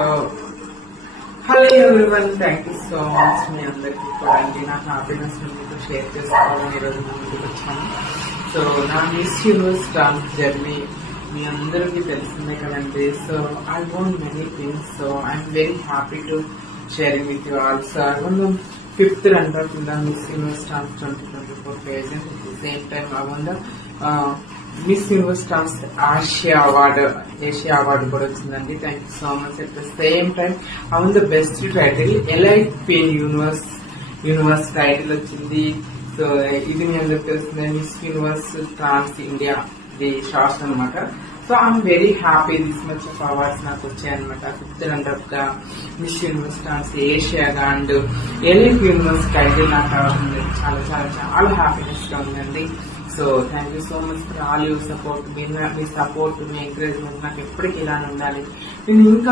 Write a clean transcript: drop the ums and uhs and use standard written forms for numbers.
Hello everyone, thank you so much. మీ అందరికీ కూడా అండి నా హ్యాపీనెస్ మీతో షేర్ చేసుకోవాలని ఈరోజు ముందుకు వచ్చాను. సో నా మిస్ యూనివర్స్ డాన్స్ జర్నీ మీ అందరికీ తెలిసిందే కదండి. So I want many things. So I'm very happy to sharing with you all. So I won the 5th runner in the Miss Universe Dance 2024 pageant. At the same time, I won the Miss Universe Dance Asia Award కూడా వచ్చిందండి. Thank you so much. At the same time I won the best title Elite Queen universe title వచ్చింది. So ఇది మీ అందరికి తెలుస్తుంది, miss universe trans India the shorts అనమాట. So I'm very happy. This much of awards నాకు వచ్చాయనమాట. 5th runner గా, miss universe trans ఏషియాగా అండ్ ఎలిట్ యూనివర్స్ టైటిల్ నాకు రావడం చాలా చాలా చాలా హ్యాపీనెస్ గా ఉందండి. So thank you so much for all your support. Me support, me encouragement నాకు ఎప్పటికీ ఇలానే ఉండాలి. నేను ఇంకా